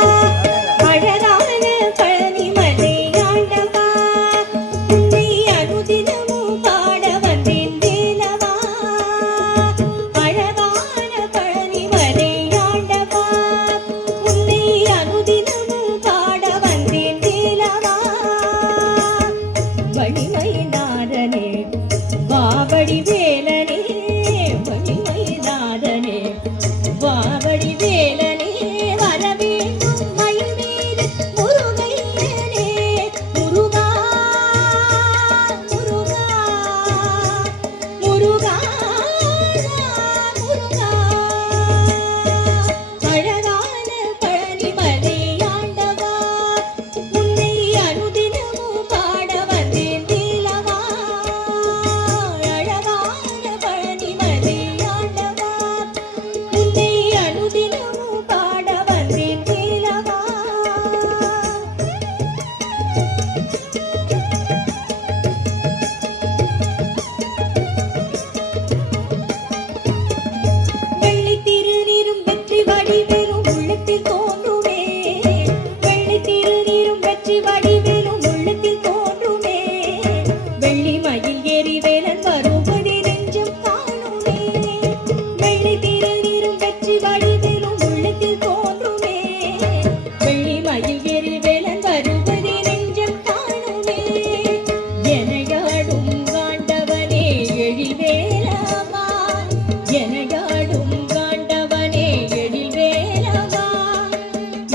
Hallelujah.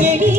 baby.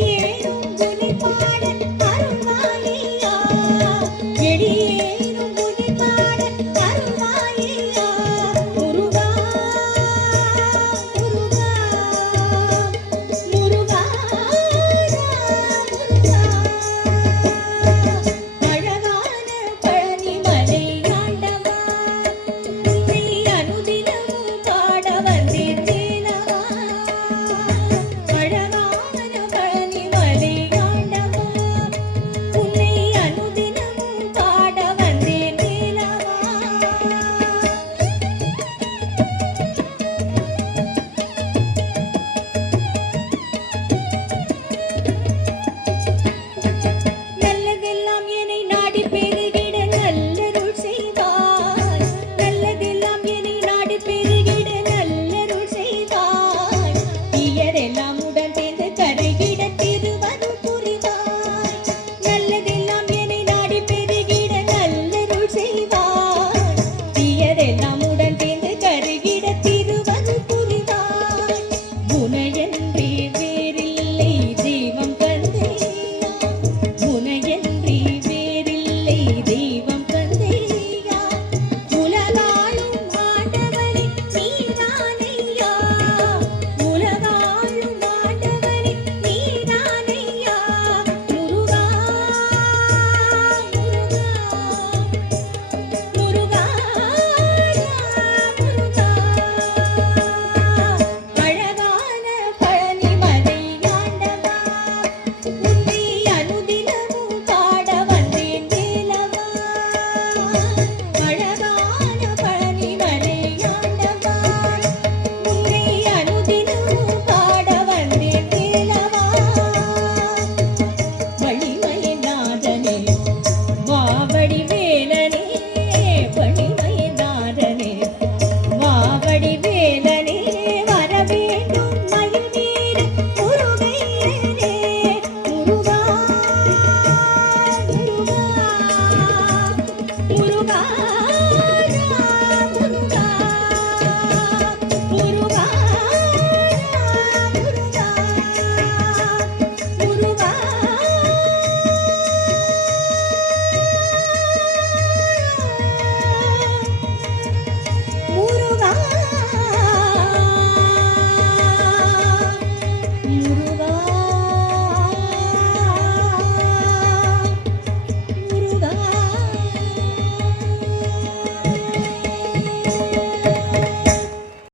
Thank you.